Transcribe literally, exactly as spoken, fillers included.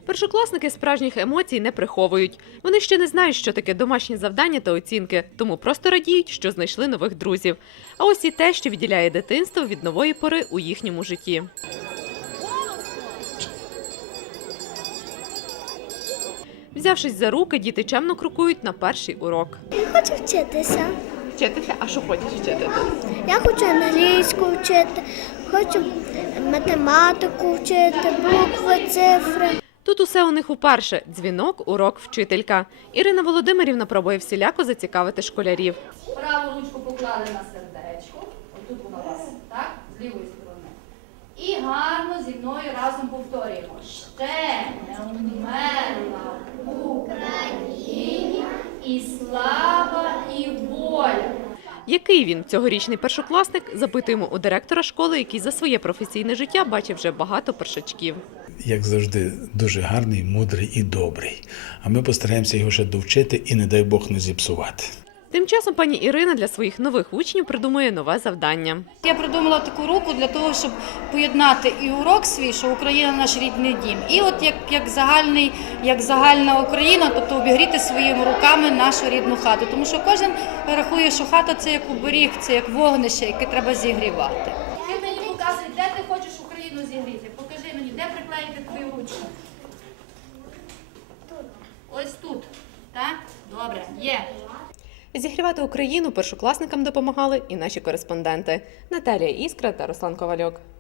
Першокласники справжніх емоцій не приховують. Вони ще не знають, що таке домашні завдання та оцінки, тому просто радіють, що знайшли нових друзів. А ось і те, що відділяє дитинство від нової пори у їхньому житті. Взявшись за руки, діти чемно крокують на перший урок. Я хочу вчитися. Вчитися? А що хочеш вчити? Я хочу англійську вчити, хочу математику вчити, букви, цифри. Тут усе у них уперше – дзвінок, урок, вчителька. Ірина Володимирівна пробує всіляко зацікавити школярів. Праву ручку поклали на сердечко, отут вона у вас, так, з лівої сторони. І гарно зі мною разом повторюємо. Ще не вмерла в Україні і слава, і воля. Який він, цьогорічний першокласник, запитуємо у директора школи, який за своє професійне життя бачив вже багато першачків. Як завжди, дуже гарний, мудрий і добрий. А ми постараємося його ще довчити і, не дай Бог, не зіпсувати. Тим часом пані Ірина для своїх нових учнів придумує нове завдання. Я придумала таку руку для того, щоб поєднати і урок свій, що Україна – наш рідний дім, і от як, як, загальний, як загальна Україна, тобто обігріти своїми руками нашу рідну хату. Тому що кожен рахує, що хата – це як оберіг, це як вогнище, яке треба зігрівати. Ти мені показуй, де ти хочеш Україну зігріти. Покажи мені, де приклеїти твою ручку. Ось тут. Так? Добре. Є. Зігрівати Україну першокласникам допомагали і наші кореспонденти – Наталія Іскра та Руслан Ковальок.